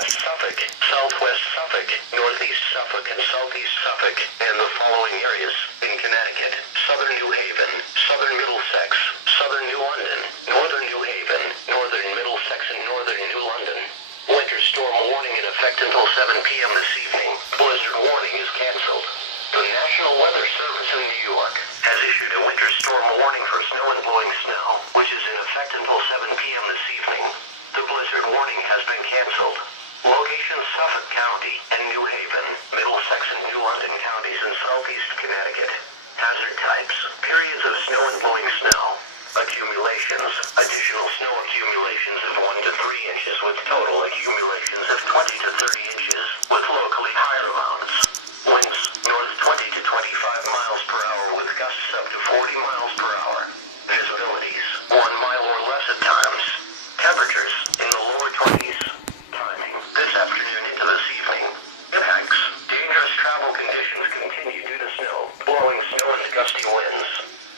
West Suffolk, Southwest Suffolk, Northeast Suffolk, and Southeast Suffolk, and the following areas in Connecticut: Southern New Haven, Southern Middlesex, Southern New London, Northern New Haven, Northern Middlesex, and Northern New London. Winter storm warning in effect until 7 p.m. this evening. Blizzard warning is canceled. The National Weather Service in New York has issued a winter storm warning for snow and blowing snow, which is in effect until 7 p.m. this evening. The blizzard warning has been canceled. Locations: Suffolk County and New Haven, Middlesex and New London counties in southeast Connecticut. Hazard types: periods of snow and blowing snow. Accumulations: additional snow accumulations of 1 to 3 inches with total accumulations of 20 to 30 inches with locally higher amounts. Winds: north 20 to 25 miles per hour with gusts up to 40 miles per hour. Visibilities: 1 mile or less at times. Temperatures in the lower 20s. Timing: this afternoon into this evening. Impacts: dangerous travel conditions continue due to snow, blowing snow and gusty winds.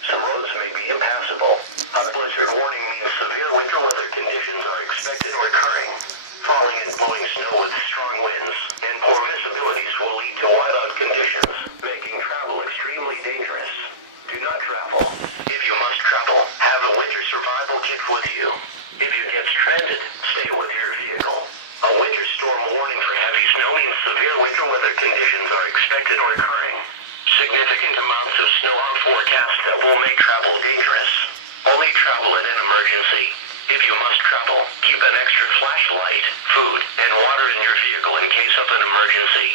Some roads may be impassable. A blizzard warning means severe winter weather conditions are expected or occurring. Falling and blowing snow with strong winds and poor visibilities will lead to whiteout conditions, making travel extremely dangerous. Do not travel. If you must travel, have a winter survival kit with you. If you get stranded, stay with your vehicle. A winter storm warning for heavy snow means severe winter weather conditions are expected or occurring. Significant amounts of snow are forecast that will make travel dangerous. Only travel in an emergency. If you must travel, keep an extra flashlight, food, and water in your vehicle in case of an emergency.